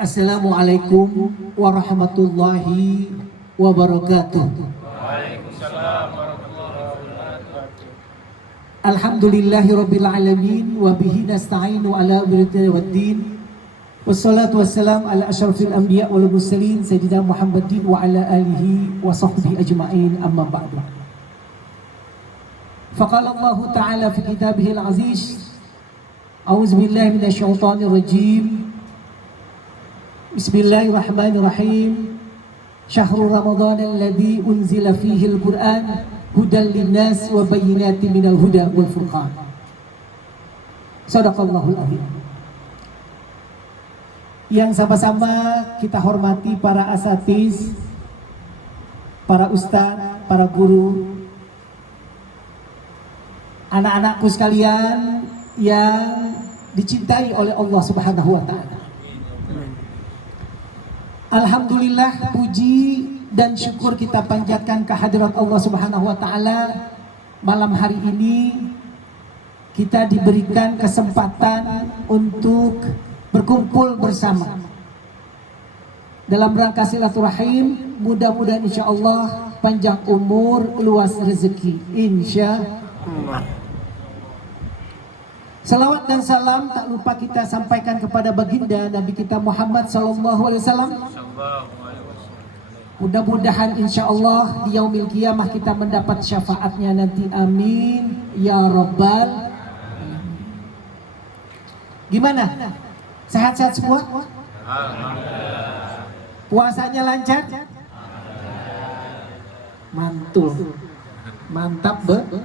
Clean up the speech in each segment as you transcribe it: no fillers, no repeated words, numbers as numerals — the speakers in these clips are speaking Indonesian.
Assalamualaikum warahmatullahi wabarakatuh. Waalaikumsalam warahmatullahi wabarakatuh. Alhamdulillahi rabbil alamin wa bihi nasta'inu ala umuri waddin. Wassalatu wassalam ala asyrafil anbiya wal mursalin sayyidina Muhammadin wa ala alihi wa sahbihi ajma'in, amma ba'du. Faqala Allah Ta'ala fi kitabihil aziz, a'udzu billahi minasyaitonir rajim. Bismillahirrahmanirrahim. Syahrul Ramadan alladzi unzila fihi al-Qur'an hudan linnas wa bayyinatin minal huda wal furqan. Shadaqallahul azim. Yang sama-sama kita hormati para asatiz, para ustadz, para guru, anak-anakku sekalian yang dicintai oleh Allah Subhanahu wa Ta'ala. Alhamdulillah, puji dan syukur kita panjatkan kehadirat Allah Subhanahu wa Ta'ala. Malam hari ini kita diberikan kesempatan untuk berkumpul bersama dalam rangka silaturahim. Mudah-mudahan insya Allah panjang umur, luas rezeki, insya Allah. Salawat dan salam tak lupa kita sampaikan kepada baginda Nabi kita Muhammad sallallahu alaihi wasallam. Mudah-mudahan insya Allah di yaumil qiyamah kita mendapat syafaatnya nanti, amin ya rabbal alamin. Gimana? Sehat-sehat semua? Puasanya lancar? Mantul. Mantap betul.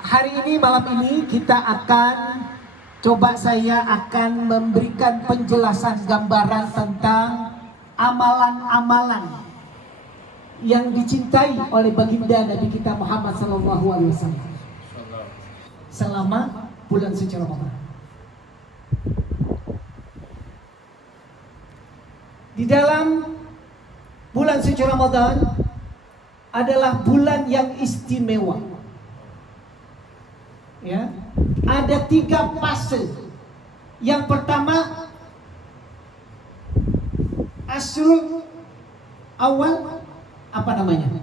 Hari ini, malam ini kita akan saya akan memberikan penjelasan gambaran tentang amalan-amalan yang dicintai oleh baginda Nabi kita Muhammad sallallahu alaihi wasallam selama bulan suci Ramadan. Di dalam bulan suci Ramadan adalah bulan yang istimewa. Ya, ada 3 fase. Yang pertama, Asrul awal, apa namanya?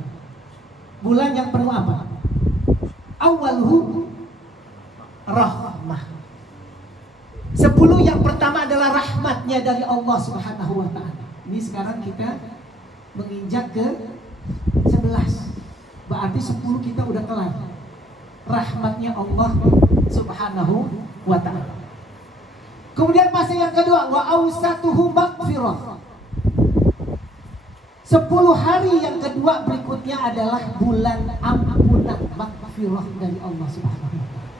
Bulan yang penuh apa? Awalhu rahmah. 10 yang pertama adalah rahmatnya dari Allah Subhanahu wa Ta'ala. Ini sekarang kita menginjak ke 11. Berarti 10 kita udah kelar. Rahmatnya Allah Subhanahu wa Ta'ala. Kemudian fase yang kedua, wa awsatuhu maghfirah. 10 hari yang kedua berikutnya adalah bulan ampunan, maghfirah dari Allah Subhanahu wa Ta'ala.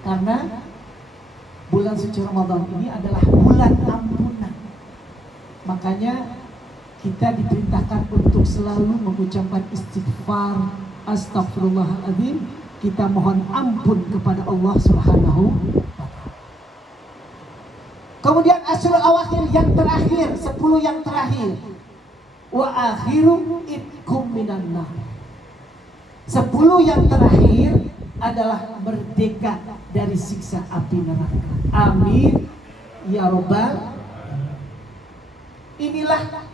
Karena bulan suci Ramadan ini adalah bulan ampunan. Makanya kita diperintahkan untuk selalu mengucapkan istighfar, astagfirullahaladzim. Kita mohon ampun kepada Allah Subhanahu wa Ta'ala. Kemudian Asrul awakhir yang terakhir, 10 yang terakhir. Wa akhiru itkum minan nar. 10 yang terakhir adalah merdeka dari siksa api neraka. Amin ya rabbal alamin. Inilah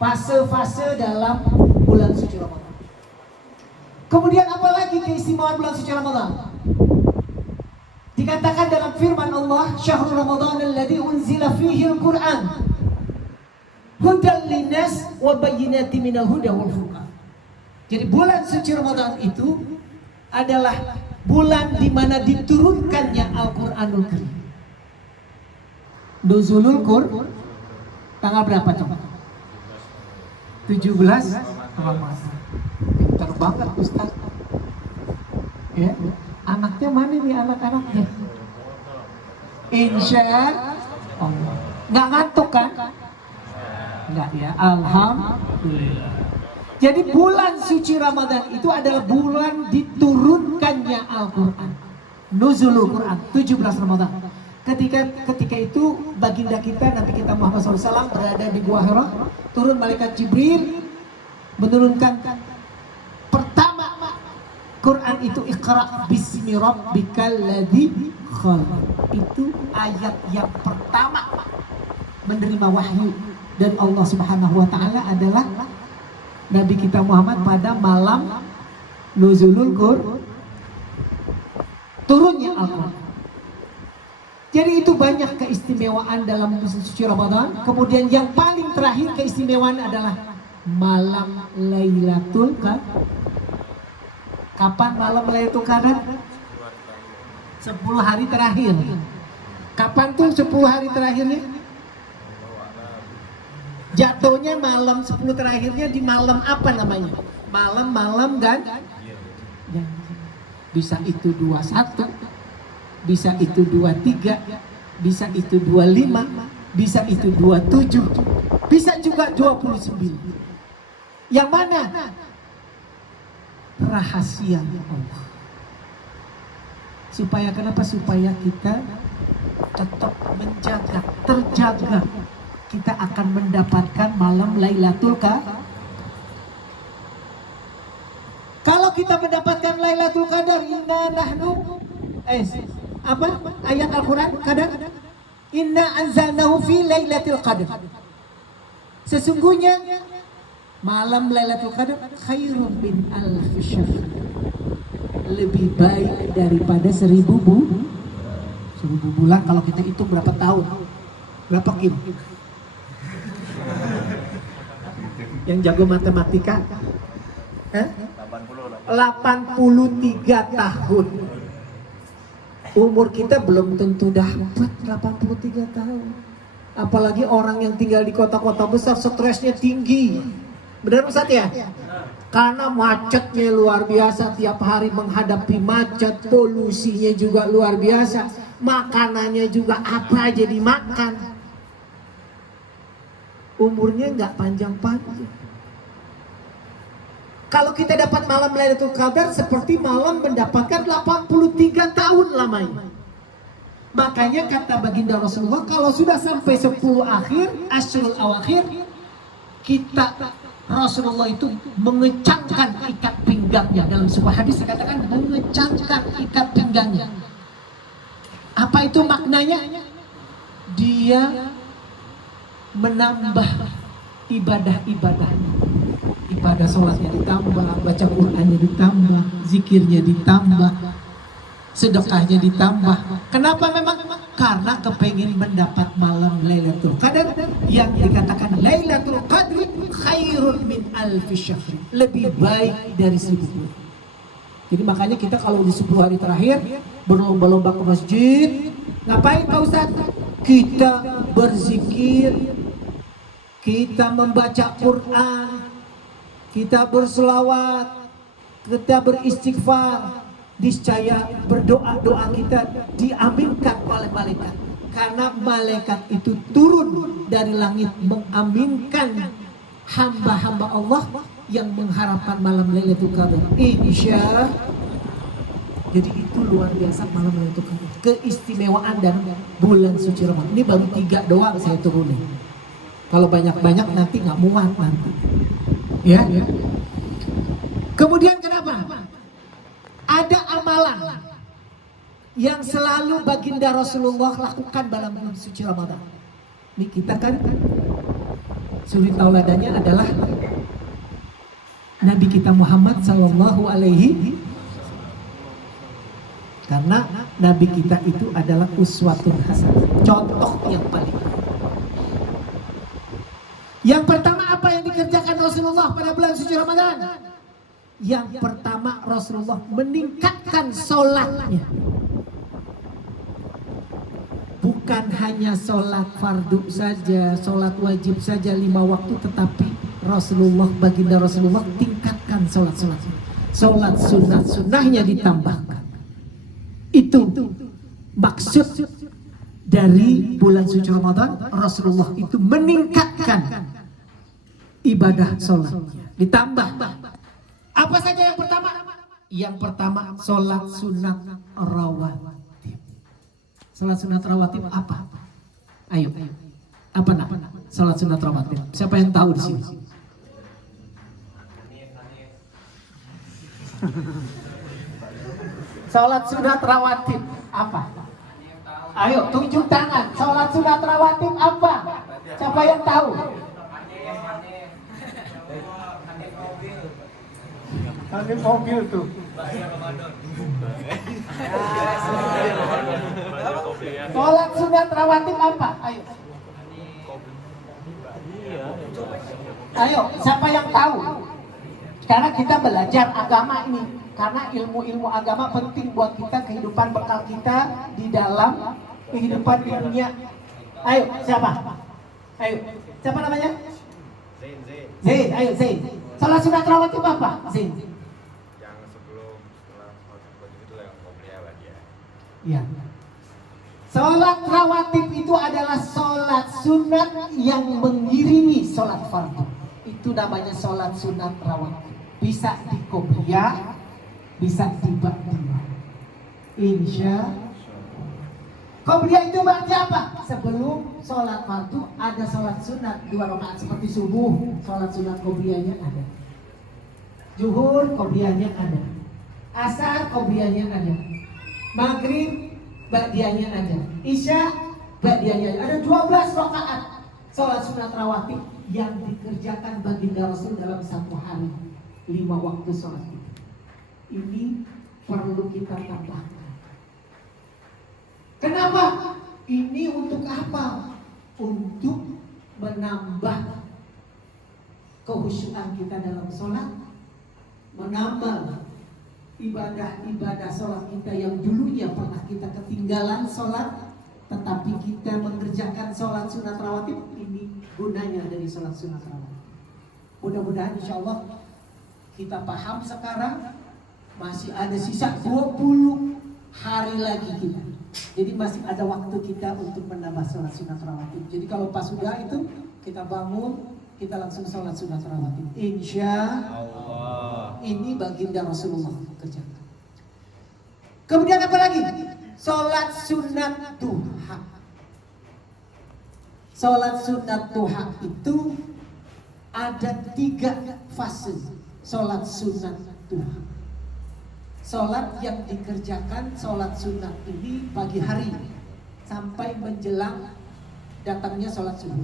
fase-fase dalam bulan suci Ramadan. Kemudian apalagi keistimewaan bulan suci Ramadan? Dikatakan dalam firman Allah, Syahrul Ramadan alladzi unzila fihi al-Qur'an hudan linnas wa bayyinatin minal huda wal furqan. Jadi bulan suci Ramadan itu adalah bulan di mana diturunkannya Al-Qur'anul Karim. Nuzulul Qur'an tanggal berapa coba? 17 Ramadan. Pintar banget Ustaz. Ya, anaknya mana nih anak-anaknya? Insya Allah. Nggak ngantuk kan? Nggak ya, alhamdulillah. Jadi bulan suci Ramadan itu adalah bulan diturunkannya Al-Quran. Nuzulul Quran, 17 Ramadan. Ketika itu baginda kita Nabi kita Muhammad SAW berada di Gua Hira, turun malaikat Jibril menurunkan pertama Quran itu Iqra bismi bismi rabbikal ladzi khalaq. Itu ayat yang pertama menerima wahyu dan Allah Subhanahu wa taala adalah Nabi kita Muhammad pada malam nuzulul Qur'an, turunnya Al-Qur'an. Jadi itu banyak keistimewaan dalam suci Ramadan. Kemudian yang paling terakhir keistimewaan adalah malam Lailatul Qadar. Kapan malam Lailatul Qadar? 10 hari terakhir. Kapan tuh 10 hari terakhirnya? Jatuhnya malam 10 terakhirnya di malam apa namanya? Malam-malam kan? Bisa itu 21, bisa itu 23, bisa itu 25, bisa itu 27, bisa juga 29. Yang mana? Rahasia Allah. Supaya kenapa? Supaya kita tetap menjaga, terjaga. Kita akan mendapatkan malam Lailatul Qadar. Kalau kita mendapatkan Lailatul Qadar, inna nahnu apa? Ayat Al-Qur'an Qadar. Inna anzalnahu fi Lailatul Qadar. Sesungguhnya malam Lailatul Qadar khairun min alfi syahr. Lebih baik daripada 1000 bulan. Kalau kita hitung berapa tahun? Berapa Kim? Yang jago matematika? 83 tahun. Umur kita belum tentu dapat 83 tahun. Apalagi orang yang tinggal di kota-kota besar, stresnya tinggi. Benar Ustaz ya? Karena macetnya luar biasa, tiap hari menghadapi macet, polusinya juga luar biasa, makanannya juga apa aja dimakan. Umurnya nggak panjang-panjang. Kalau kita dapat malam Lailatul Qadar seperti malam mendapatkan 83 tahun lamanya. Makanya kata baginda Rasulullah, kalau sudah sampai 10 akhir, Asyrul Awakhir, kita Rasulullah itu mengecangkan ikat pinggangnya. Dalam sebuah hadis dikatakan mengecangkan ikat pinggangnya. Apa itu maknanya? Dia menambah ibadah-ibadahnya. Ibadah sholatnya ditambah, baca Qur'annya ditambah, zikirnya ditambah, sedekahnya ditambah. Kenapa memang? Karena kepengen mendapat malam Lailatul Qadar yang dikatakan Lailatul Qadri khairun min alfi syahr. Lebih baik dari 1000 bulan. Jadi makanya kita kalau di 10 hari terakhir berlomba-lomba ke masjid. Ngapain Pak Ustaz? Kita berzikir, kita membaca Quran, kita berselawat, kita beristighfar. Niscaya berdoa-doa kita diaminkan oleh malaikat. Karena malaikat itu turun dari langit mengaminkan hamba-hamba Allah yang mengharapkan malam Lailatul Qadar. Insya. Jadi itu luar biasa malam Lailatul Qadar. Keistimewaan dan bulan suci Ramadan. Ini baru 3 doang saya turunin. Kalau banyak-banyak nanti nggak muat nanti. Ya. Kemudian kenapa? Ada amalan yang selalu baginda Rasulullah lakukan dalam bulan suci Ramadan. Ini kita kan suri tauladannya adalah Nabi kita Muhammad sallallahu alaihi. Karena Nabi kita itu adalah uswatun hasanah, contoh yang paling. Yang pertama apa yang dikerjakan Rasulullah pada bulan suci Ramadan? Yang pertama Rasulullah meningkatkan sholatnya. Bukan hanya sholat fardu saja, sholat wajib saja 5 waktu, tetapi Rasulullah, baginda Rasulullah tingkatkan sholat-sholatnya. Sholat sunnah-sunnahnya ditambahkan. Itu maksud dari bulan suci Ramadan. Rasulullah itu meningkatkan ibadah sholatnya. Ditambah. Apa saja yang pertama? Yang pertama sholat sunat rawatib. Sholat sunat rawatib apa? Ayo. Apa nak? Sholat sunat rawatib. Siapa yang tahu di sini? Sholat sunat rawatib apa? Ayo tunjuk tangan. Sholat sunat rawatib apa? Siapa yang tahu? Hanif mobil tuh. Sholat sunat rawatib apa? Ayo. Ayo, siapa yang tahu? Karena kita belajar agama ini. Karena ilmu-ilmu agama penting buat kita, kehidupan bekal kita di dalam kehidupan di dunia. Ayo, siapa? Ayo, siapa namanya? Zain, ayo Zain. Sholat sunat rawatib apa? Zain. Yang sebelum setelah sholat itu yang qobliyah lagi ya. Iya. Sholat rawatib itu adalah sholat sunat yang mengiringi sholat fardu. Itu namanya sholat sunat rawatib. Bisa di qobliyah, bisa di ba'diyah. Insya qobliyah itu berarti apa? Sebelum sholat fardu ada sholat sunat 2 rakaat seperti subuh, sholat sunat qobliyahnya ada. Zuhur qobliyahnya ada. Asar qobliyahnya ada. Maghrib ba'diyahnya ada. Isya ba'diyahnya ada. Ada 12 rakaat sholat sunat rawatib yang dikerjakan baginda Rasul dalam satu hari. 5 waktu sholat itu. Ini perlu kita tambahkan. Kenapa? Ini untuk apa? Untuk menambah kehusyuan kita dalam sholat, menambah ibadah-ibadah sholat kita yang dulunya pernah kita ketinggalan sholat, tetapi kita mengerjakan sholat sunat rawatib. Ini gunanya dari sholat sunat rawatib. Mudah-mudahan insya Allah kita paham sekarang. Masih ada sisa 20 hari lagi kita. Jadi masih ada waktu kita untuk menambah sholat sunat rawatib. Jadi kalau pas sudah itu kita bangun, kita langsung sholat sunat rawatib. Insya Allah. Ini baginda Rasulullah kerjakan. Kemudian apa lagi? Sholat sunat duha. Sholat sunat duha itu ada 3 fase. Sholat sunat duha. Sholat yang dikerjakan, sholat sunat ini pagi hari sampai menjelang datangnya sholat subuh.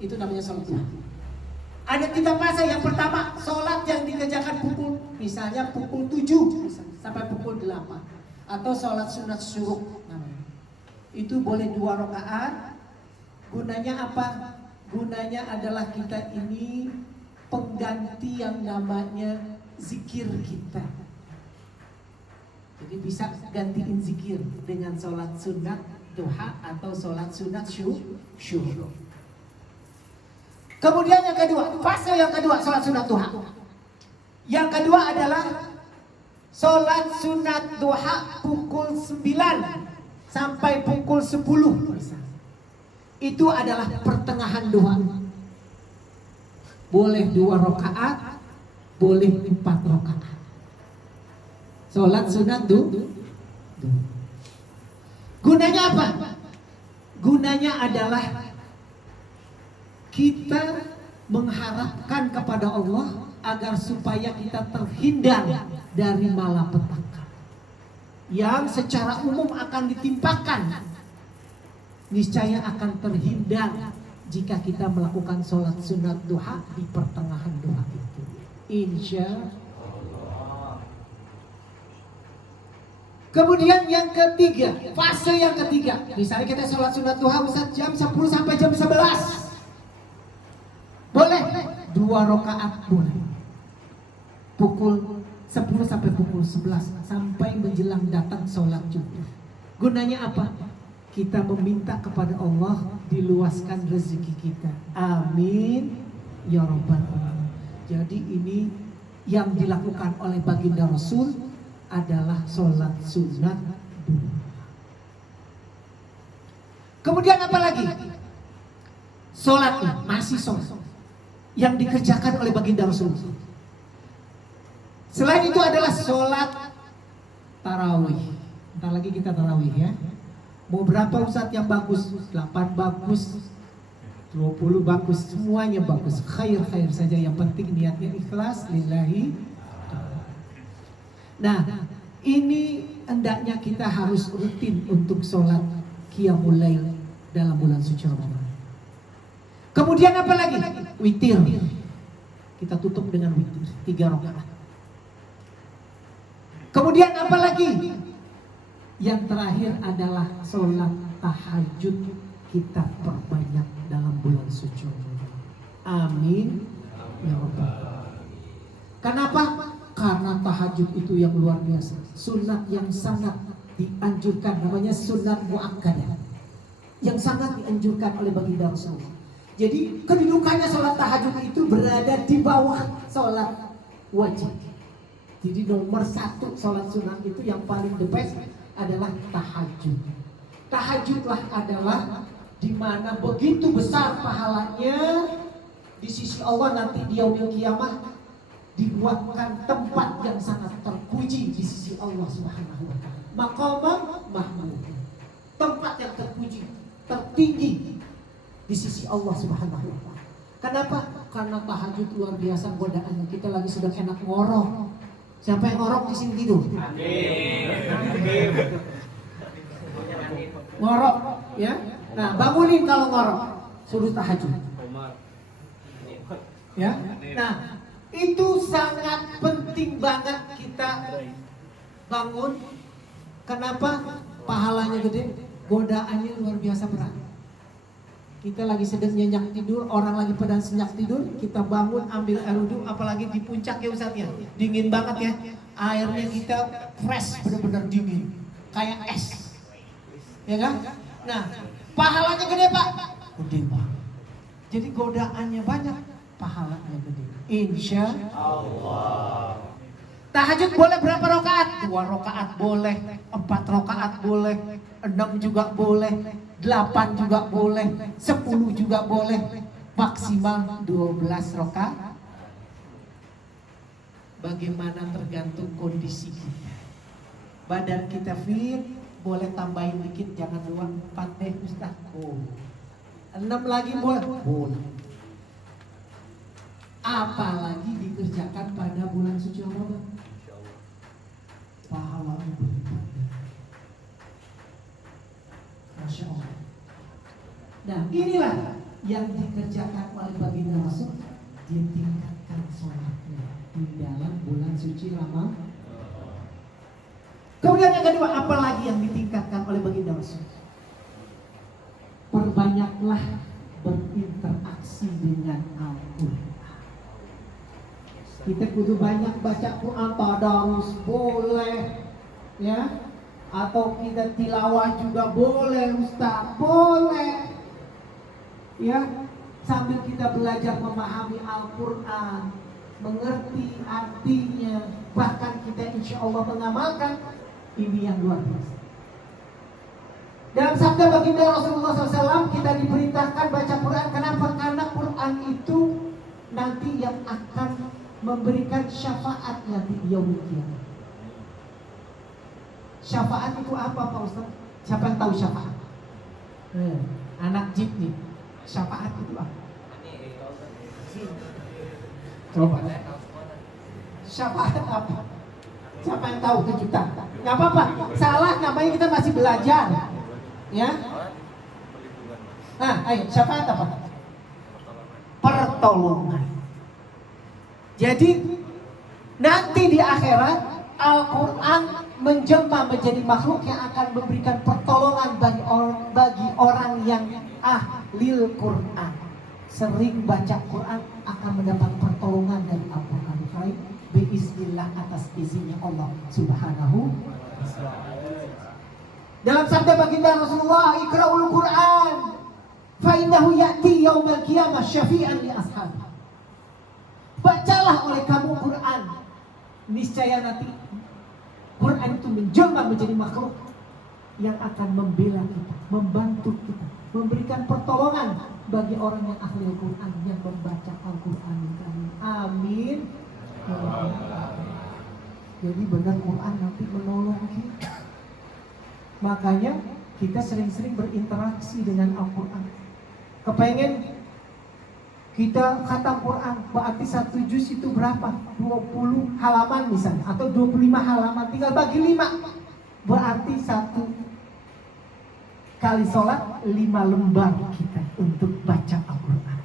Itu namanya sholat duha. Ada 3 fase. Yang pertama, sholat yang dikerjakan misalnya pukul 7 sampai pukul 8. Atau sholat sunat syuruk namanya. Itu boleh 2 rakaat. Gunanya apa? Gunanya adalah kita ini pengganti yang namanya zikir kita. Jadi bisa gantiin zikir dengan sholat sunat duha atau sholat sunat syuruk. Kemudian yang kedua, fase yang kedua sholat sunat duha. Yang kedua adalah sholat sunat duha pukul 9 sampai pukul 10. Itu adalah pertengahan duha. Boleh 2 rakaat, boleh 4 rakaat. Sholat sunat duha. Gunanya apa? Gunanya adalah kita mengharapkan kepada Allah agar supaya kita terhindar dari malapetaka yang secara umum akan ditimpakan. Niscaya akan terhindar jika kita melakukan sholat sunat duha di pertengahan duha itu. Insya Allah. Kemudian yang ketiga, fase yang ketiga. Misalnya kita sholat sunat duha Ustaz jam 10 sampai jam 11. Boleh 2 rakaat boleh. Pukul 10 sampai pukul 11 sampai menjelang datang sholat Jumat. Gunanya apa? Kita meminta kepada Allah diluaskan rezeki kita. Amin ya rabbal alamin. Jadi ini yang dilakukan oleh baginda Rasul adalah sholat sunat duha. Kemudian apa lagi? Sholat masih sholat yang dikerjakan oleh baginda Rasul. Selain itu adalah sholat tarawih. Ntar lagi kita tarawih ya. Mau berapa Ustadz yang bagus? 8 bagus, 20 bagus, semuanya bagus. Khair-khair saja, yang penting niatnya ikhlas lillahi. Nah, ini hendaknya kita harus rutin untuk sholat qiyamul lail dalam bulan suci Ramadan. Kemudian apa lagi? Witir. Kita tutup dengan witir 3 rakaat. Kemudian apa lagi? Yang terakhir adalah sholat tahajud. Kita perbanyak dalam bulan suci Ramadan. Amin ya rabbal. Kenapa? Karena tahajud itu yang luar biasa, sunat yang sangat dianjurkan, namanya sunat muakkadah, yang sangat dianjurkan oleh baginda Rasulullah. Jadi kedudukannya sholat tahajud itu berada di bawah sholat wajib. Jadi nomor 1 sholat sunat itu yang paling the best adalah tahajud. Tahajudlah adalah di mana begitu besar pahalanya di sisi Allah nanti di yaumil qiyamah, dibuatkan tempat yang sangat terpuji di sisi Allah Subhanahu wa taala. Maqamah mahmud. Tempat yang terpuji, tertinggi di sisi Allah Subhanahu wa taala. Kenapa? Karena tahajud luar biasa godaannya. Kita lagi sedang enak ngorok. Siapa yang ngorok di sini tidur? Amin. Ngorok, ya. Nah, bangunin kalau ngorok. Suruh tahajud. Ya. Nah, itu sangat penting banget kita bangun. Kenapa? Pahalanya gede, godaannya luar biasa berat. Kita lagi sedang nyenyak tidur, orang lagi pada senyak tidur, kita bangun ambil air wudhu, apalagi di puncak ya Ustaz ya, dingin banget ya, airnya kita fresh, benar-benar dingin, kayak es, ya kan? Nah, pahalanya gede Pak, gede Pak. Jadi godaannya banyak, pahalanya gede. Insya Allah. Tahajud boleh berapa rakaat? 2 rakaat boleh, 4 rakaat boleh, 6 juga boleh, 8 juga boleh, 10 juga boleh, maksimal 12 rakaat. Bagaimana tergantung kondisi kita. Badan kita fit, boleh tambahin dikit, jangan luang 4 deh Ustaz. 6 lagi boleh. Boleh. Apalagi dikerjakan pada bulan suci Ramadan. Pahalanya berlipat. Masya Allah. Nah, inilah yang dikerjakan oleh baginda Rasul, ditingkatkan sholatnya di dalam bulan suci Ramadan. Kemudian yang kedua, apalagi yang ditingkatkan oleh baginda Rasul? Perbanyaklah berinteraksi dengan Al-Quran. Kita kudu banyak baca Quran, tadarus boleh, ya, atau kita tilawah juga boleh, Ustaz, boleh, ya, sambil kita belajar memahami Al-Quran, mengerti artinya, bahkan kita insya Allah mengamalkan, ini yang luar biasa. Dalam sabda baginda Rasulullah SAW kita diperintahkan baca Quran. Kenapa? Karena Quran itu nanti yang akan memberikan syafaat nanti di yaumil qiyamah. Syafaat itu apa Pak Ustaz? Siapa yang tahu syafaat? Anak jeep nih. Syafaat itu apa? Coba. Syafaat apa? Siapa yang tahu ke kita? Gak apa-apa. Salah namanya kita masih belajar. Ya. Nah, ayo syafaat apa? Pertolongan. Jadi nanti di akhirat Al-Quran menjelma menjadi makhluk yang akan memberikan pertolongan bagi orang yang ahlil Quran. Sering baca Quran akan mendapat pertolongan dari Al-Quran. Bismillah atas izinnya Allah Subhanahu wa ta'ala. Dalam sabda baginda Rasulullah, Iqra'ul Quran fa innahu ya'ti yaumal qiyamah syafi'an li ashabi. Bacalah oleh kamu Quran, niscaya nanti Quran itu menjelma menjadi makhluk yang akan membela kita, membantu kita, memberikan pertolongan bagi orang yang ahli Al-Quran, yang membaca Al-Quran. Amin. Jadi benar Quran nanti menolong kita. Makanya kita sering-sering berinteraksi dengan Al-Quran. Kepengen kita khatam Quran, berarti 1 juz itu berapa? 20 halaman misalnya, atau 25 halaman, tinggal bagi 5. Berarti 1 kali sholat 5 lembar kita untuk baca Al-Quran.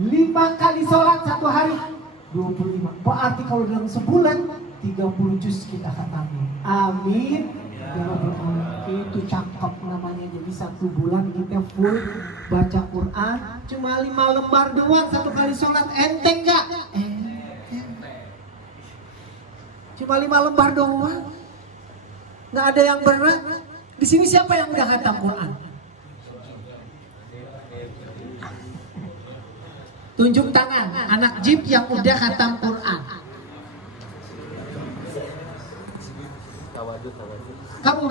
5 kali sholat 1 hari 25. Berarti kalau dalam sebulan 30 juz kita khatamin. Amin. Ya Rabbal Alamin. Itu cakep namanya. Jadi 1 bulan kita full baca Quran. Cuma 5 lembar doang 1 kali sholat. Enteng gak? Enteng. Cuma 5 lembar doang. Nggak ada yang berat. Di sini siapa yang udah khatam Quran? Tunjuk tangan. Anak Jeep yang udah khatam Quran. Kamu?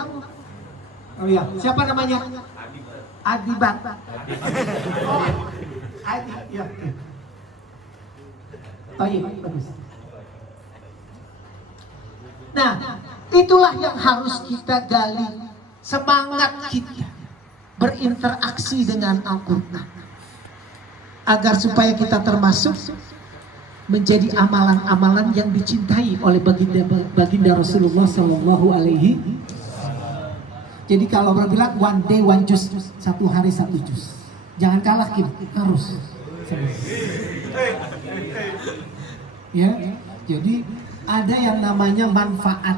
Oh iya. Siapa namanya? Adibat. Oh, Adi. Ya. Oh iya, bagus. Nah, itulah yang harus kita gali. Semangat kita berinteraksi dengan Al-Quran, agar supaya kita termasuk menjadi amalan-amalan yang dicintai oleh baginda Rasulullah Sallallahu Alaihi. Jadi kalau orang bilang one day one juz, 1 hari 1 juz, jangan kalah Kim, harus. Ya, jadi ada yang namanya manfaat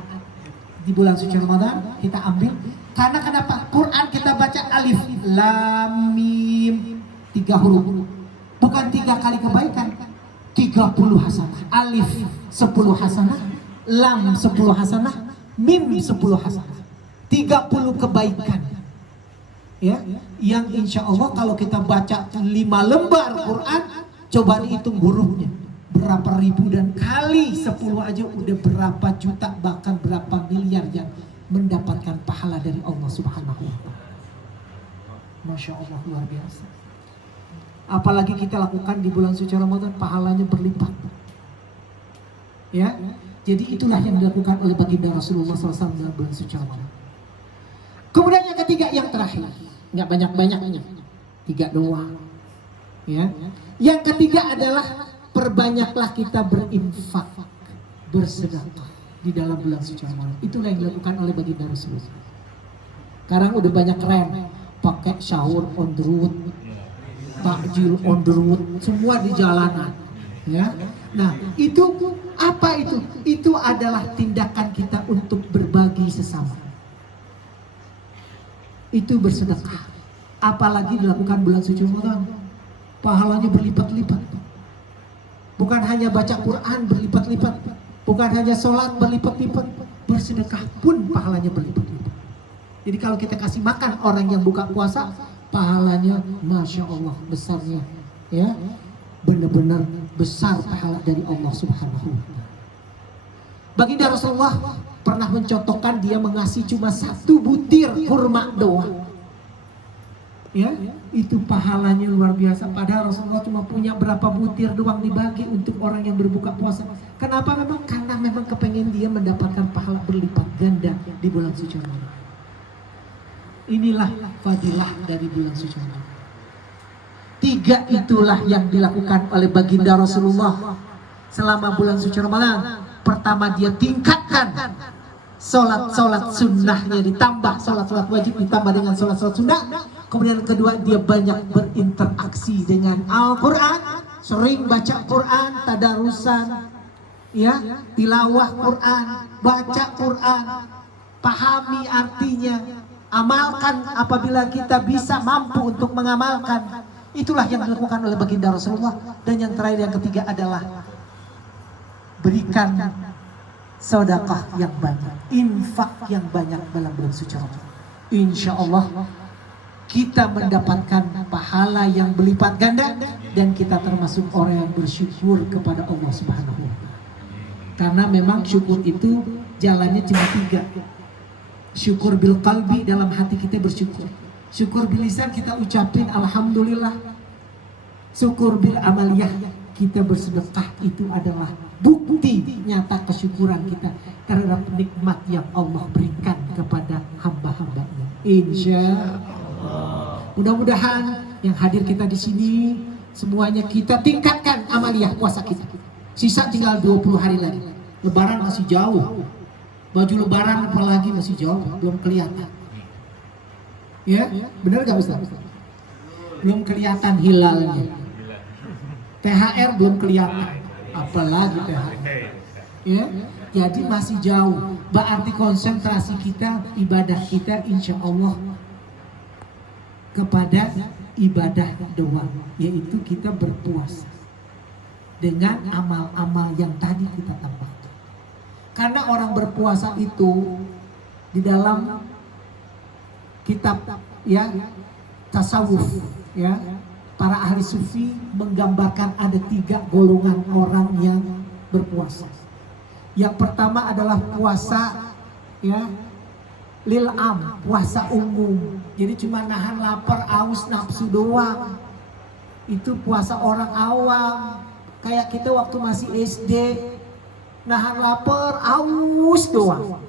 di bulan suci Ramadan kita ambil. Karena kenapa? Quran kita baca alif, lam, mim, 3 huruf. Bukan 3 kali kebaikan, 30 hasanah. Alif 10 hasanah, lam 10 hasanah, mim 10 hasanah. 30 kebaikan. Ya, yang insya Allah kalau kita baca 5 lembar Quran, coba dihitung hurufnya. Berapa ribu dan kali 10 aja udah berapa juta, bahkan berapa miliar yang mendapatkan pahala dari Allah Subhanahu wa Ta'ala. Masya Allah, luar biasa. Apalagi kita lakukan di bulan suci Ramadan, pahalanya berlipat. Ya, jadi itulah yang dilakukan oleh baginda Rasulullah SAW dalam bulan suci Ramadan. Kemudian yang ketiga, yang terakhir, nggak banyak-banyaknya, 3 doang. Ya, yang ketiga adalah perbanyaklah kita berinfak, bersedekah di dalam bulan suci Ramadan. Itulah yang dilakukan oleh baginda Rasulullah. Sekarang udah banyak keren, pakai sahur on the road, takjil on the road, semua di jalanan. Ya, nah itu apa itu? Itu adalah tindakan kita untuk berbagi sesama. Itu bersedekah. Apalagi dilakukan bulan suci Ramadan, pahalanya berlipat-lipat. Bukan hanya baca Quran berlipat-lipat, bukan hanya sholat berlipat-lipat, bersedekah pun pahalanya berlipat-lipat. Jadi kalau kita kasih makan orang yang buka puasa, pahalanya Masya Allah besarnya. Ya, benar-benar besar pahala dari Allah Subhanahu wa Ta'ala. Baginda Rasulullah pernah mencontohkan dia mengasih cuma 1 butir kurma doang. Ya, itu pahalanya luar biasa. Padahal Rasulullah cuma punya berapa butir doang dibagi untuk orang yang berbuka puasa. Kenapa? Memang karena memang kepengen dia mendapatkan pahala berlipat ganda di bulan suci Ramadan. Inilah fadilah dari bulan suci Ramadan. 3 itulah yang dilakukan oleh baginda Rasulullah selama bulan suci Ramadan. Pertama, dia tingkatkan sholat sunnahnya, ditambah sholat wajib ditambah dengan sholat sunnah. Kemudian kedua, dia banyak berinteraksi dengan Al-Quran, sering baca Quran, tadarusan, ya, tilawah Quran, baca Quran, pahami artinya, amalkan apabila kita bisa mampu untuk mengamalkan. Itulah yang dilakukan oleh baginda Rasulullah. Dan yang terakhir, yang ketiga adalah berikan sedekah yang banyak, infak yang banyak dalam bulan suci Ramadan. Insya Allah kita mendapatkan pahala yang berlipat ganda dan kita termasuk orang yang bersyukur kepada Allah Subhanahu wa Ta'ala. Karena memang syukur itu jalannya cuma 3. Syukur bil qalbi, dalam hati kita bersyukur. Syukur bil lisan, kita ucapin alhamdulillah. Syukur bil amaliyah, kita bersedekah. Itu adalah bukti nyata kesyukuran kita terhadap nikmat yang Allah berikan kepada hamba-hambanya. Insya Allah. Mudah-mudahan yang hadir kita di sini semuanya kita tingkatkan amaliyah puasa kita. Sisa tinggal 20 hari lagi. Lebaran masih jauh. Baju lebaran apalagi masih jauh, belum kelihatan. Ya, benar gak Ustaz? Belum kelihatan hilalnya. THR belum kelihatan, apalagi THR. Ya, jadi masih jauh. Berarti konsentrasi kita, ibadah kita insya Allah kepada ibadah doang, yaitu kita berpuasa dengan amal-amal yang tadi kita tambahkan. Karena orang berpuasa itu di dalam kitab ya tasawuf ya, para ahli sufi menggambarkan ada 3 golongan orang yang berpuasa. Yang pertama adalah puasa ya lil'am, puasa umum. Jadi cuma nahan lapar, aus, nafsu doang. Itu puasa orang awam. Kayak kita waktu masih SD, nahan lapar, aus doang.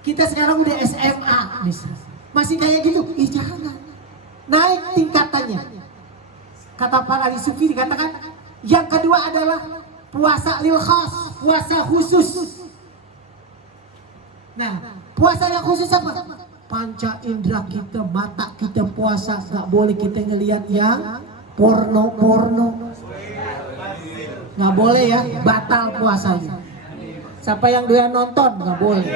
Kita sekarang udah SMA misalnya, masih kayak gitu. Jangan, naik tingkatannya. Kata para ahli sufi dikatakan yang kedua adalah puasa lil khas, puasa khusus. Nah, puasa yang khusus apa? Panca indera kita, mata kita puasa, nggak boleh kita ngelihat yang porno. Nggak boleh ya, batal puasanya. Siapa yang doyan nonton nggak boleh.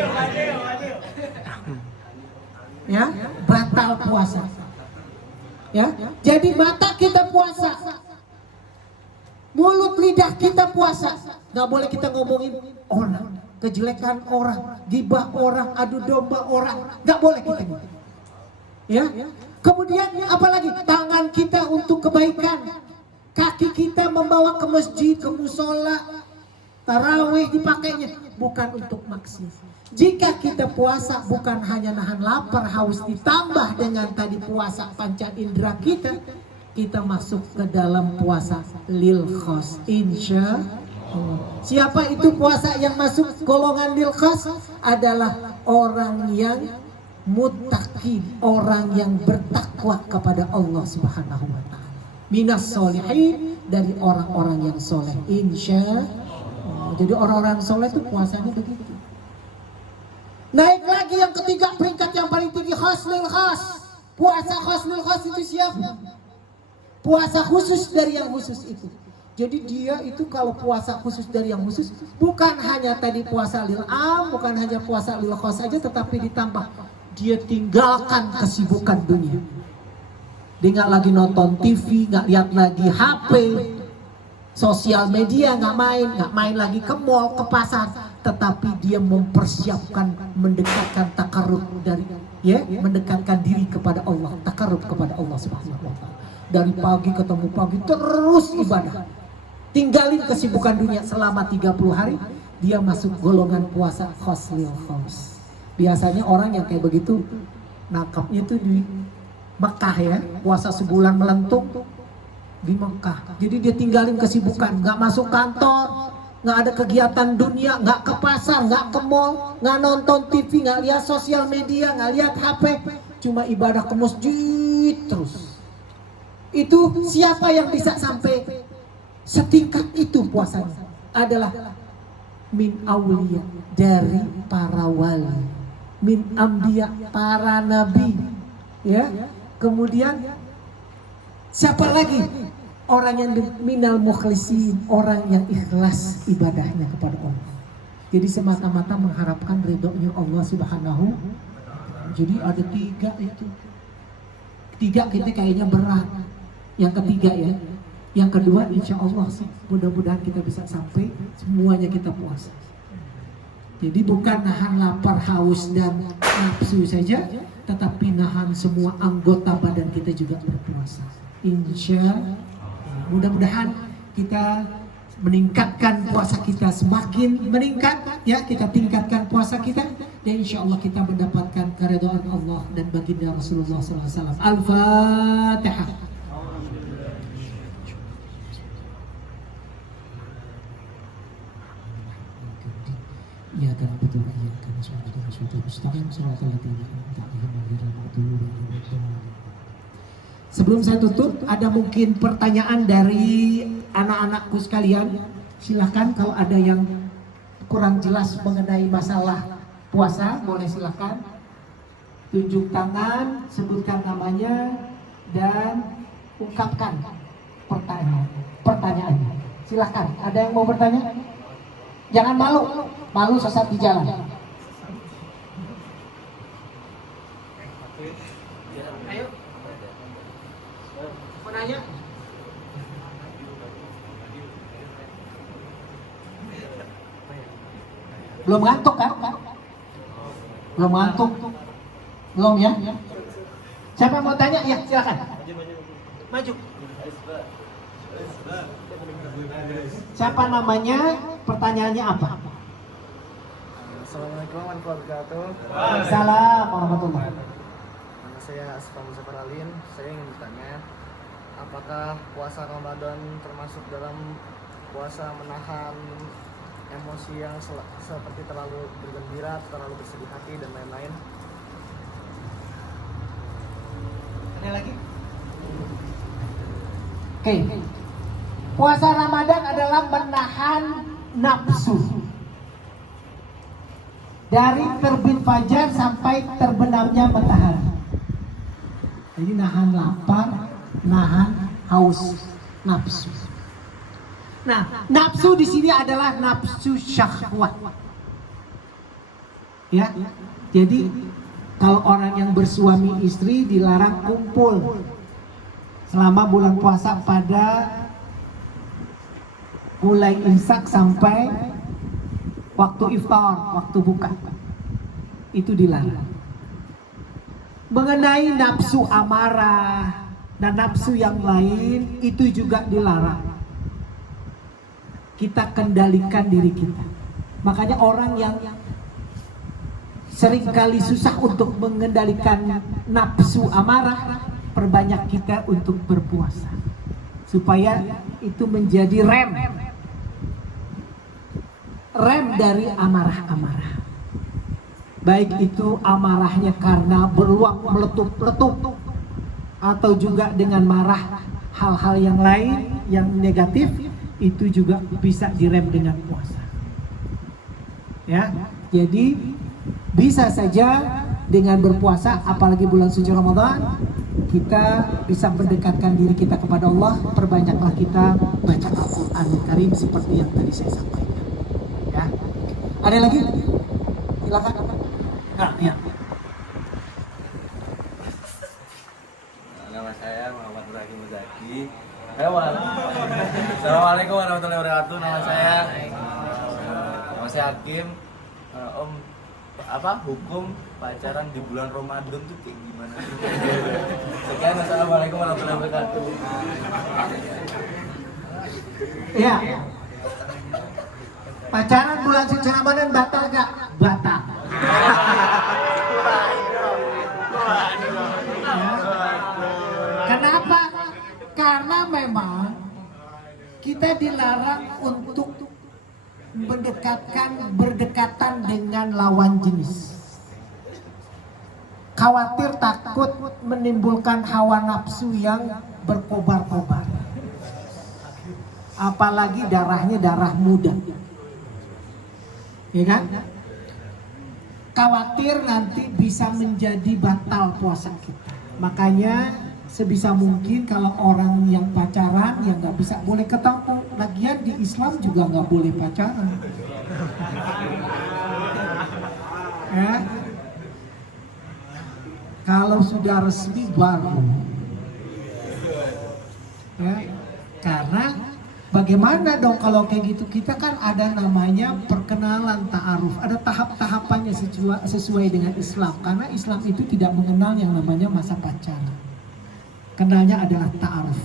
Ya, batal puasa. Ya, jadi mata kita puasa, mulut lidah kita puasa, nggak boleh kita ngomongin orang, kejelekan orang, gibah orang, adu domba orang, nggak boleh kita gitu. Ya, kemudian apalagi tangan kita untuk kebaikan, kaki kita membawa ke masjid, ke musola, tarawih dipakainya bukan untuk maksiat. Jika kita puasa bukan hanya nahan lapar, haus, ditambah dengan tadi puasa panca indera kita masuk ke dalam puasa lil khas. Insya Allah. Siapa itu puasa yang masuk golongan lil khas? Adalah orang yang muttaqin, orang yang bertakwa kepada Allah Subhanahu wa taala. Minas solihin, dari orang-orang yang soleh. Insya Allah. Jadi orang-orang soleh itu puasanya begitu. Naik lagi yang ketiga, peringkat yang paling tinggi, khaslil khas. Puasa khaslil khas itu siapa? Puasa khusus dari yang khusus itu. Jadi dia itu kalau puasa khusus dari yang khusus, bukan hanya tadi puasa lil am, bukan hanya puasa lil khas saja, tetapi ditambah dia tinggalkan kesibukan dunia. Dia nggak lagi nonton TV, nggak lihat lagi HP, sosial media nggak main lagi ke mall, ke pasar, tetapi dia mempersiapkan mendekatkan takarrub mendekatkan diri kepada Allah, takarrub kepada Allah Subhanahu wa taala. Dari pagi ketemu pagi terus ibadah. Tinggalin kesibukan dunia selama 30 hari, dia masuk golongan puasa khaslil khas. Biasanya orang yang kayak begitu nangkapnya itu di Mekah ya, puasa sebulan melentung di Mekah. Jadi dia tinggalin kesibukan, nggak masuk kantor, nggak ada kegiatan dunia, nggak ke pasar, nggak ke mall, nggak nonton TV, nggak lihat sosial media, nggak lihat HP, cuma ibadah ke masjid terus. Itu siapa yang bisa sampai setingkat itu puasanya? Adalah min aulia, dari para wali, min ambiya, para nabi, ya. Kemudian siapa lagi? Orang yang minal mukhlisin, orang yang ikhlas ibadahnya kepada Allah. Jadi semata-mata mengharapkan ridhonya Allah Subhanahu. Jadi ada 3 itu. 3 kita kayaknya berat. Yang ketiga ya. Yang kedua insya Allah sih, mudah-mudahan kita bisa sampai semuanya kita puasa. Jadi bukan nahan lapar, haus dan nafsu saja, tetapi nahan semua anggota badan kita juga berpuasa. Insya Allah. Mudah-mudahan kita meningkatkan puasa kita, semakin meningkat ya, kita tingkatkan puasa kita, dan insya Allah kita mendapatkan keridhaan Allah dan baginda Rasulullah SAW. Al-Fatihah. Ya kan betul ya kan Sebelum saya tutup, ada mungkin pertanyaan dari anak-anakku sekalian. Silahkan kalau ada yang kurang jelas mengenai masalah puasa, boleh silakan tunjuk tangan, sebutkan namanya dan ungkapkan pertanyaannya. Silakan. Ada yang mau bertanya? Jangan malu, malu sesat di jalan. Ayo. Mau nanya? Belum ngantuk kan? Belum ngantuk. Belum ya? Siapa yang mau tanya? Ya, silakan. Maju. Siapa namanya? Pertanyaannya apa? Assalamualaikum warahmatullahi wabarakatuh. Waalaikumsalam warahmatullahi. Nama saya Asfa Muzaffar Alin. Saya ingin bertanya, apakah puasa Ramadan termasuk dalam puasa menahan emosi yang seperti terlalu bergembira, terlalu bersedih hati dan lain-lain? Ada lagi? Oke. Puasa Ramadan adalah menahan nafsu. Dari terbit fajar sampai terbenamnya matahari. Jadi nahan lapar, nahan haus nafsu. Nah, nafsu di sini adalah nafsu syahwat. Ya. Jadi kalau orang yang bersuami istri dilarang kumpul selama bulan puasa pada mulai imsak sampai waktu iftar, waktu buka. Itu dilarang. Mengenai nafsu amarah dan nafsu yang lain itu juga dilarang. Kita kendalikan diri kita. Makanya orang yang seringkali susah untuk mengendalikan nafsu amarah, perbanyak kita untuk berpuasa supaya itu menjadi rem dari amarah-amarah. Baik itu amarahnya karena beruang meletup-letup atau juga dengan marah hal-hal yang lain yang negatif, itu juga bisa direm dengan puasa. Ya, jadi bisa saja dengan berpuasa, apalagi bulan suci Ramadan, kita bisa mendekatkan diri kita kepada Allah. Perbanyaklah kita baca Al-Quranul Karim seperti yang tadi saya sampaikan. Ya, ada lagi? Silakan. Nah, ya. Nama saya Muhammad Ibrahim Muzaki. Assalamualaikum warahmatullahi wabarakatuh. Nama saya Hakim. Om, hukum pacaran di bulan Ramadan tuh kayak gimana? Sekian, assalamualaikum warahmatullahi wabarakatuh. Ya. Pacaran bulan suci Ramadan batal gak? Batal. Kenapa? Karena memang kita dilarang untuk berdekatan dengan lawan jenis. Khawatir takut menimbulkan hawa nafsu yang berkobar-kobar. Apalagi darahnya darah muda. Ya kan? Khawatir nanti bisa menjadi batal puasa kita. Makanya sebisa mungkin kalau orang yang pacaran yang nggak bisa boleh ketemu. Lagian di Islam juga nggak boleh pacaran. Ya. Kalau sudah resmi baru. Ya. Karena bagaimana dong kalau kayak gitu? Kita kan ada namanya perkenalan ta'aruf. Ada tahap-tahapannya sesuai dengan Islam. Karena Islam itu tidak mengenal yang namanya masa pacaran. Kenalnya adalah ta'aruf.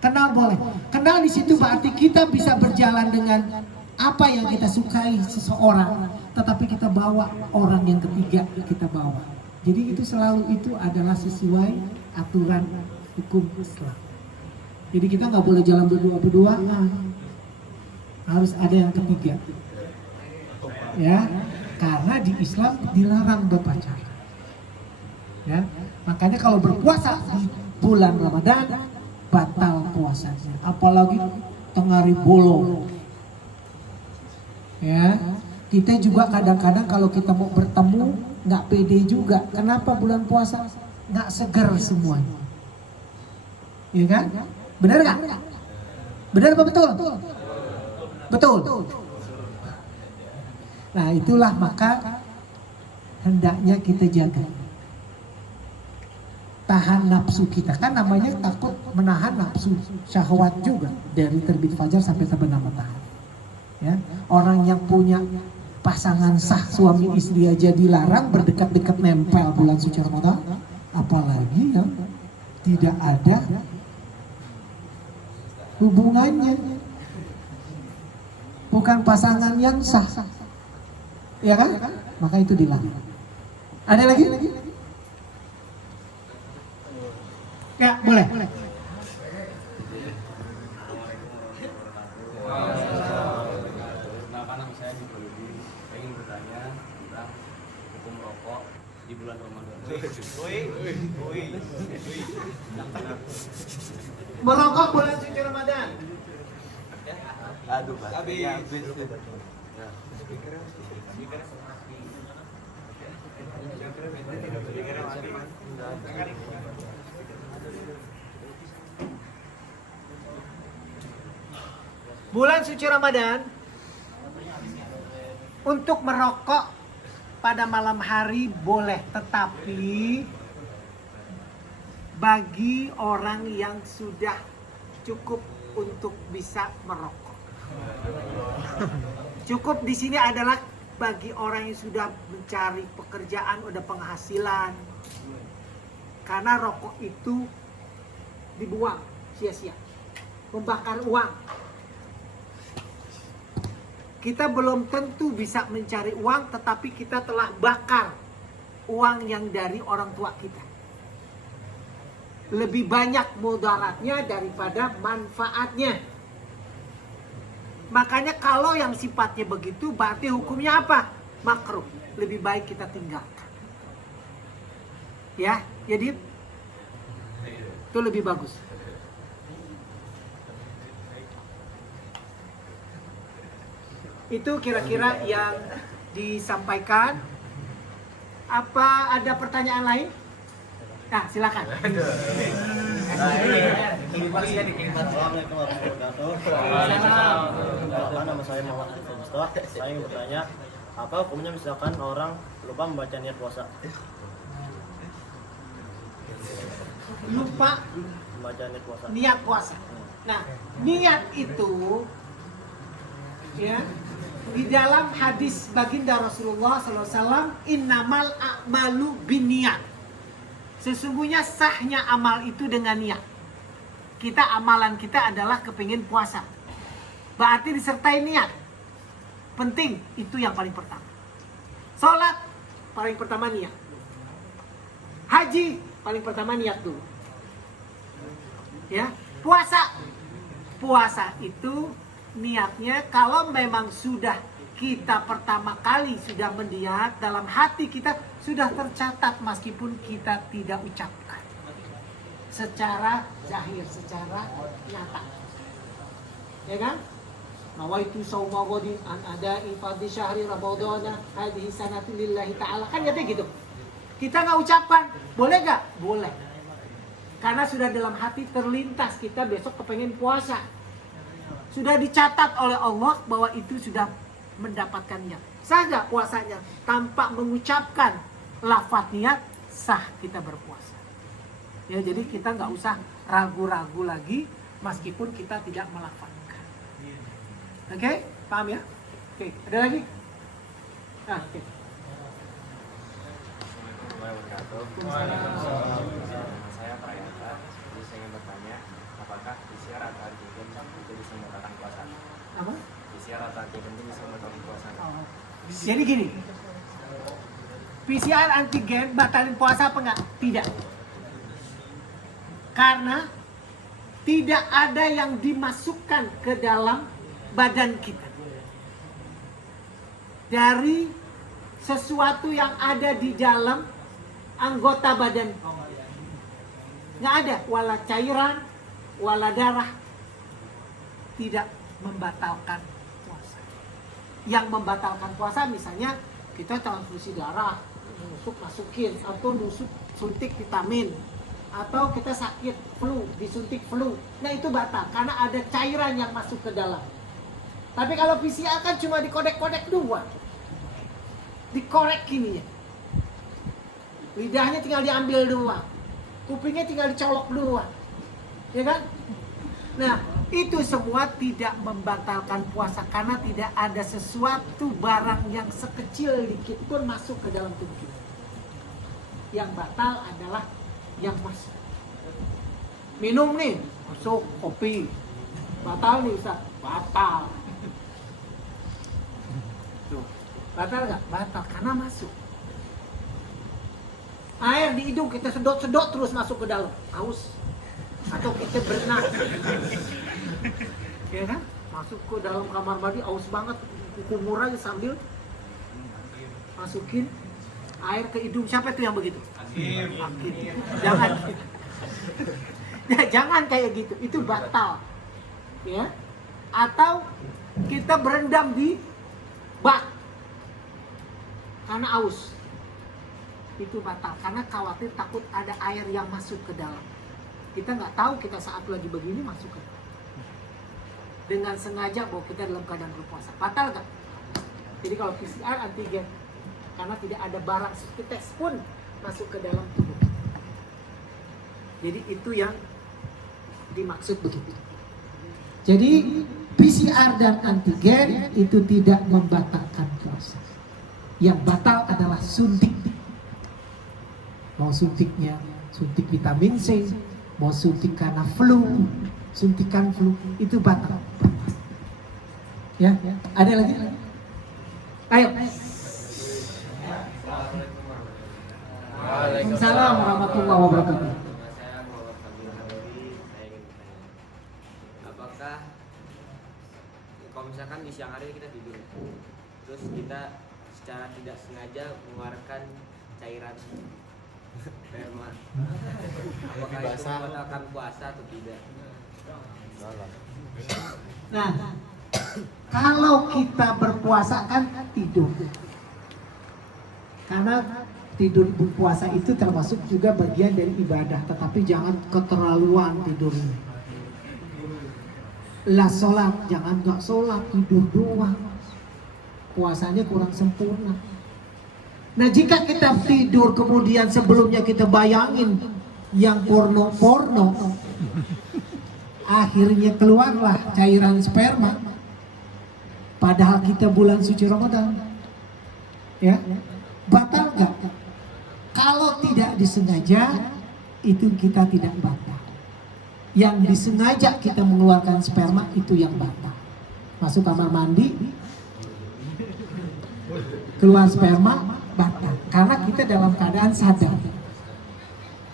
Kenal boleh. Kenal di situ berarti kita bisa berjalan dengan apa yang kita sukai seseorang. Tetapi kita bawa orang yang ketiga, kita bawa. Jadi itu selalu itu adalah sesuai aturan hukum Islam. Jadi kita nggak boleh jalan berdua-berduaan, harus ada yang ketiga, ya. Karena di Islam dilarang berpacaran, ya. Makanya kalau berpuasa di bulan Ramadan batal puasanya, apalagi tengah hari bolong, Ya, kita juga kadang-kadang kalau kita mau bertemu nggak pede juga. Kenapa bulan puasa nggak seger semuanya? Iya kan? Benar nggak? Benar apa betul? Betul. Nah itulah maka hendaknya kita jaga. Tahan nafsu kita, kan namanya takut menahan nafsu syahwat juga dari terbit fajar sampai terbenam matahari. Ya, orang yang punya pasangan sah suami istri aja dilarang berdekat-dekat nempel bulan suci Ramadan, apalagi yang tidak ada hubungannya, bukan pasangan yang sah, ya kan? Maka itu dilarang. Ada lagi? Ya, boleh. Nama saya Jibril. Saya ingin bertanya tentang hukum rokok di bulan Ramadan. Merokok bulan suci Ramadan. Aduh, Pak. Habis. Bulan suci Ramadan untuk merokok pada malam hari boleh, tetapi bagi orang yang sudah cukup untuk bisa merokok. Cukup di sini adalah bagi orang yang sudah mencari pekerjaan, udah penghasilan. Karena rokok itu dibuang sia-sia, membakar uang. Kita belum tentu bisa mencari uang, tetapi kita telah bakar uang yang dari orang tua kita. Lebih banyak mudaratnya daripada manfaatnya. Makanya kalau yang sifatnya begitu, berarti hukumnya apa? Makruh. Lebih baik kita tinggalkan. Ya, jadi itu lebih bagus. Itu kira-kira yang disampaikan. Apa ada pertanyaan lain? Nah, silakan. Assalamualaikum warahmatullahi wabarakatuh. Nama saya Muhammad Arifin Mustafa. Saya ingin bertanya, apa hukumnya misalkan orang lupa membaca niat puasa? Lupa Membaca niat puasa. niat puasa. Nah, niat itu ya di dalam hadis baginda Rasulullah SAW, innamal a'malu binniyat. Sesungguhnya sahnya amal itu dengan niat. Amalan kita adalah kepingin puasa. Berarti disertai niat. Penting, itu yang paling pertama. Sholat, paling pertama niat. Haji, paling pertama niat dulu. Ya, puasa itu niatnya kalau memang sudah kita pertama kali sudah mendiat, dalam hati kita sudah tercatat meskipun kita tidak ucapkan secara zahir, secara nyata, ya kan? Nawaitu shauma ghadin an ada'i fardhi syahri ramadhana hadhihi sanati lillahi ta'ala, kan jadi gitu. Kita nggak ucapkan, boleh nggak? Boleh, karena sudah dalam hati terlintas kita besok kepengen puasa. Sudah dicatat oleh Allah bahwa itu sudah mendapatkan niat. Sah nggak puasanya? Tanpa mengucapkan lafaz niat, sah kita berpuasa. Ya, jadi kita nggak usah ragu-ragu lagi meskipun kita tidak melafazkan. Oke? Paham ya? Oke, ada lagi? Oke. Saya Prayata, jadi saya ingin bertanya, apakah PCR atau antigen itu bisa membatalkan puasa? Apa? PCR atau antigen itu bisa membatalkan puasa? Oh. Jadi gini, PCR antigen batalin puasa apa enggak? Tidak. Karena tidak ada yang dimasukkan ke dalam badan kita dari sesuatu yang ada di dalam anggota badan. Nggak ada, wala cairan, wala darah, tidak membatalkan puasa. yang membatalkan puasa, misalnya kita transfusi darah, masukin atau suntik vitamin, atau kita sakit flu, disuntik flu, nah itu batal karena ada cairan yang masuk ke dalam. Tapi kalau PCR kan cuma dikodek-kodek doang, dikorek gini ya, lidahnya tinggal diambil doang, kupingnya tinggal dicolok doang, ya kan? Nah, itu semua tidak membatalkan puasa karena tidak ada sesuatu barang yang sekecil dikit pun masuk ke dalam tubuh kita. Yang batal adalah yang masuk. Minum nih, masuk kopi, batal nih Ustaz, batal. Tuh, batal nggak? Batal karena masuk. Air di hidung kita sedot-sedot terus masuk ke dalam, haus. Atau kita berenang, ya kan? Masuk ke dalam kamar mandi, haus banget, kumur aja sambil masukin air ke hidung. Siapa itu yang begitu? Hakim. Jangan, ya, jangan kayak gitu, itu batal, ya. Atau kita berendam di bak karena haus, itu batal karena khawatir takut ada air yang masuk ke dalam. Kita nggak tahu kita saat lagi begini masuk ke dalam. Dengan sengaja bahwa kita dalam keadaan berpuasa, batal nggak? Jadi kalau PCR antigen, karena tidak ada barang setetes pun masuk ke dalam tubuh. Jadi itu yang dimaksud begitu. Jadi PCR dan antigen itu tidak membatalkan puasa. Yang batal adalah suntik. Mau suntiknya suntik vitamin C, mau suntik karena flu, suntikan flu, itu batal. Ya, ada lagi? Ayo. Waalaikumsalam warahmatullahi wabarakatuh. Saya Muhammad Fadil Hariri. Saya ingin bertanya, apakah kalau misalkan di siang hari kita tidur, terus kita secara tidak sengaja mengeluarkan cairan sperma, apakah itu membatalkan puasa atau tidak? Nah, kalau kita berpuasa kan tidur. Karena tidur berpuasa itu termasuk juga bagian dari ibadah, tetapi jangan keterlaluan tidurnya. Lah sholat, jangan nggak sholat, tidur doang. Puasanya kurang sempurna. Nah, jika kita tidur kemudian sebelumnya kita bayangin yang porno-porno, akhirnya keluarlah cairan sperma. Padahal kita bulan suci Ramadan, ya, batal nggak? Kalau tidak disengaja, itu kita tidak batal. Yang disengaja kita mengeluarkan sperma itu yang batal. Masuk kamar mandi, keluar sperma, batal. Karena kita dalam keadaan sadar.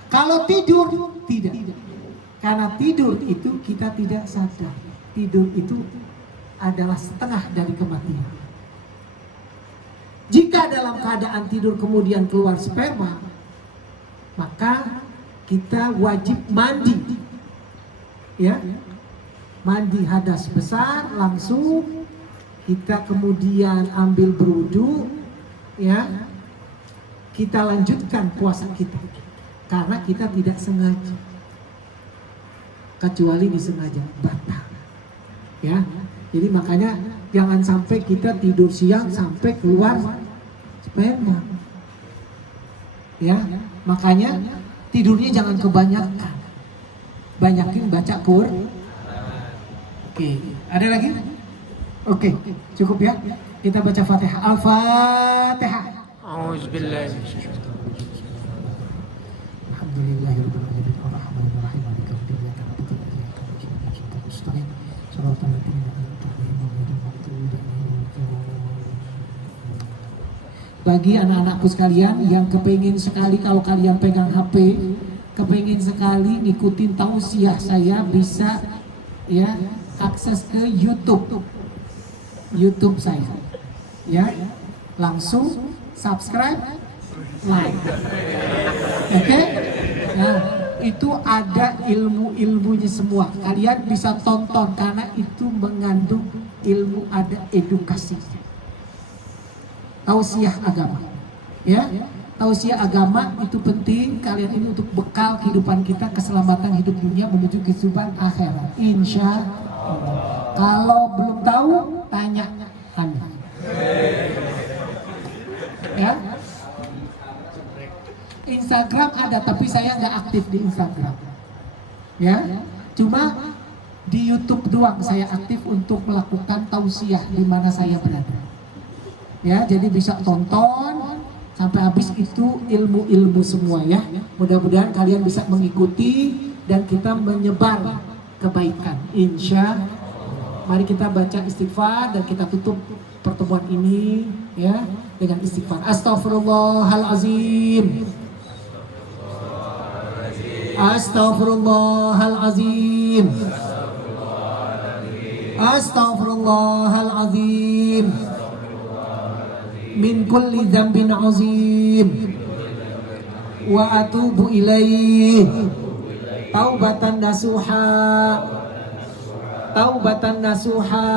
Kalau tidur, tidak. Karena tidur itu kita tidak sadar. Tidur itu adalah setengah dari kematian. Jika dalam keadaan tidur kemudian keluar sperma, maka kita wajib mandi. Ya, mandi hadas besar, langsung kita kemudian ambil berwudu, ya, kita lanjutkan puasa kita, karena kita tidak sengaja. Kecuali disengaja, batal. Ya, jadi makanya jangan sampai kita tidur siang sampai keluar sperma. Ya, makanya tidurnya jangan kebanyakan. Banyakin baca Quran. Oke, ada lagi? Oke, cukup ya. Kita baca Fatihah. Al-Fatihah. A'udzubillahi Alhamdulillahirabbil alamin arrahmanir rahim maliki yaumiddin iyyaka na'budu wa iyyaka nasta'in ihdinas mustaqim shiratal ladzina an'amta 'alaihim ghairil maghdubi 'alaihim waladdallin. Bagi anak-anakku sekalian yang kepengin sekali, kalau kalian pegang HP, kepengin sekali ngikutin tausiah saya, bisa ya akses ke YouTube saya, ya, langsung subscribe, like, oke? Nah, itu ada ilmu-ilmunya semua, kalian bisa tonton karena itu mengandung ilmu, ada edukasi. tausiah agama. Ya, tausiah agama itu penting. Kalian ini untuk bekal kehidupan kita, keselamatan hidup dunia menuju kehidupan akhirat. Insya Allah. Kalau belum tahu, tanya Anda. Ya. Instagram ada, tapi saya nggak aktif di Instagram. Ya, cuma di YouTube doang saya aktif untuk melakukan tausiah di mana saya berada. Ya, jadi bisa tonton sampai habis, itu ilmu-ilmu semua ya. Mudah-mudahan kalian bisa mengikuti dan kita menyebar kebaikan. Insya Allah. Mari kita baca istighfar dan kita tutup pertemuan ini ya dengan istighfar. Astaghfirullahalazim. Astaghfirullahalazim. Astaghfirullahalazim. Min kulli dzambin azim. Wa atubu ilaih. Taubatan nasuha. Taubatan nasuha.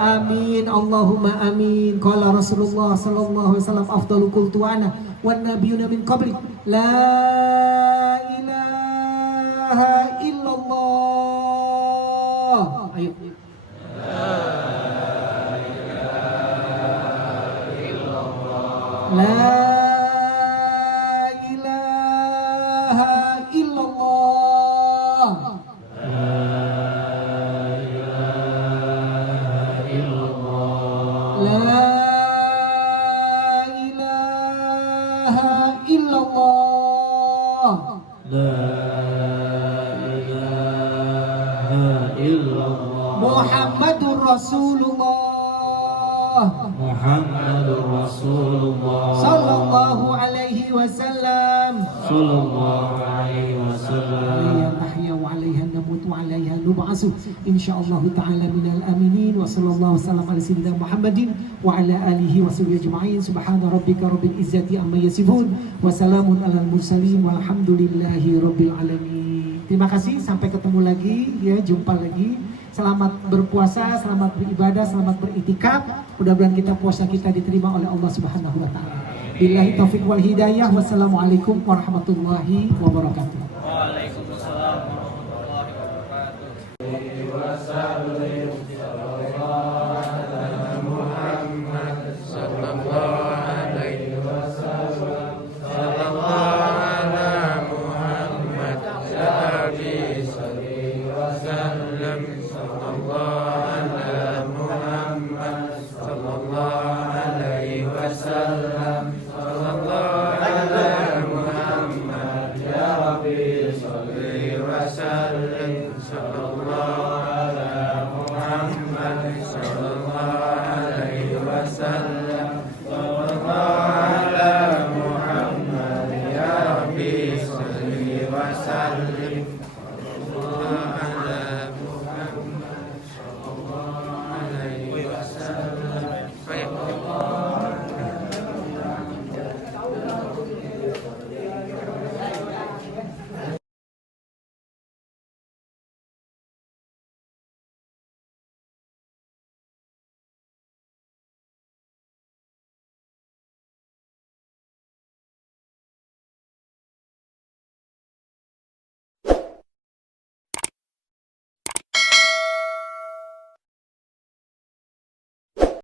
Amin. Allahumma amin. Qala Rasulullah sallallahu alaihi wasallam afdalu qul tu'ana wan nabiyuna min qabli la ilaha illallah. Ayo. La ilaha illallah. La ilaha illallah. Muhammadur Rasulullah. Muhammadur Rasulullah Sallallahu alaihi wasallam. sallallahu alaihi wasallam. Ya nahya wa 'alaiha namut wa 'alaiha nub'asu insyaallah ta'ala minal aminin wa sallallahu wasallam ala sayyidina Muhammadin wa ala alihi wa sahbihi ajma'in. Subhana rabbika rabbil izzati amma yasifun wa salamun alal mursalin walhamdulillahi rabbil alamin. Terima kasih, sampai ketemu lagi ya, jumpa lagi. Selamat berpuasa, selamat beribadah, selamat beriktikaf. Mudah-mudahan puasa kita diterima oleh Allah Subhanahu wa taala. Billahi taufiq wal hidayah. Wassalamualaikum warahmatullahi wabarakatuh. Waalaikumsalam warahmatullahi wabarakatuh.